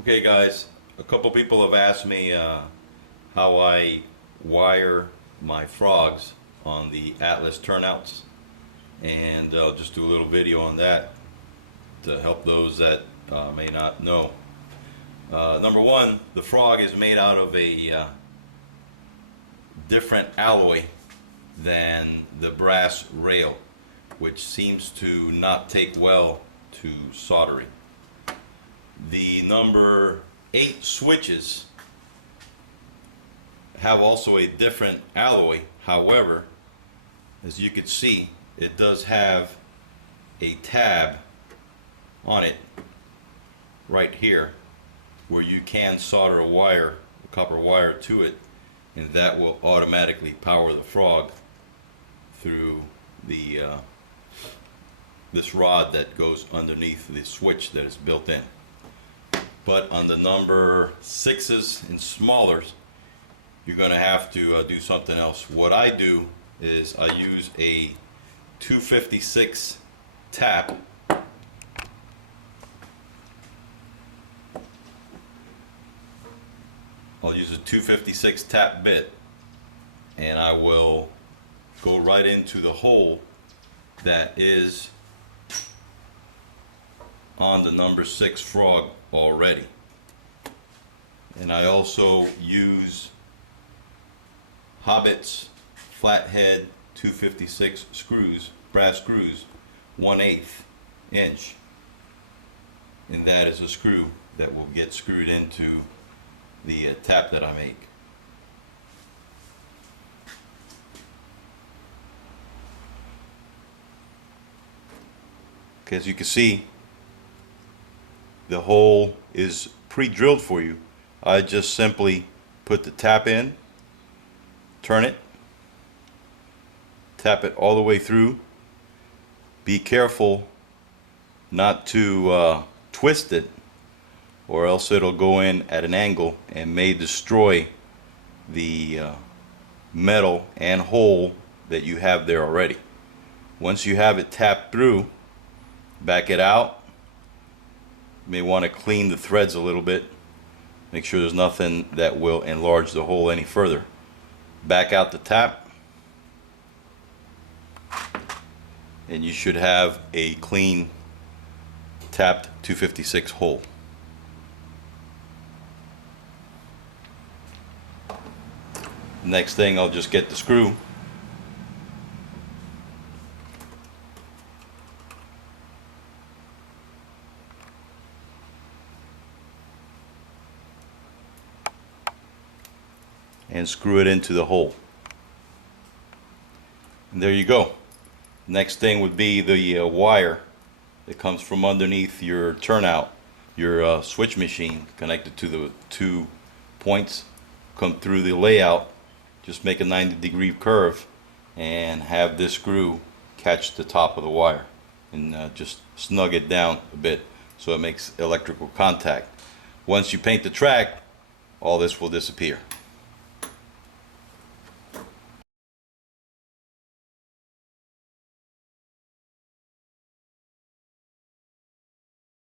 Okay guys, a couple people have asked me how I wire my frogs on the Atlas turnouts, and I'll just do a little video on that to help those that may not know. Number one, the frog is made out of a different alloy than the brass rail, which seems to not take well to soldering. The number 8 switches have also a different alloy. However, as you can see, it does have a tab on it right here where you can solder a wire, a copper wire to it, and that will automatically power the frog through the this rod that goes underneath the switch that is built in. But on the number 6s and smaller, you're going to have to do something else. What I do is I use a 256 tap. I'll use a 256 tap bit, and I will go right into the hole that is on the number 6 frog already. And I also use Hobbit's flathead 256 screws, brass screws, 1/8 inch, and that is a screw that will get screwed into the tap that I make. Okay, as you can see, the hole is pre-drilled for you. I just simply put the tap in, turn it, tap it all the way through. Be careful not to twist it, or else it'll go in at an angle and may destroy the metal and hole that you have there already. Once you have it tapped through, back it out. You may want to clean the threads a little bit, make sure there's nothing that will enlarge the hole any further. Back out the tap, and you should have a clean tapped 256 hole. Next thing, I'll just get the screw, and screw it into the hole. And there you go. Next thing would be the wire that comes from underneath your turnout, your switch machine, connected to the 2 points. Come through the layout, just make a 90-degree curve and have this screw catch the top of the wire, and just snug it down a bit so it makes electrical contact. Once you paint the track, all this will disappear.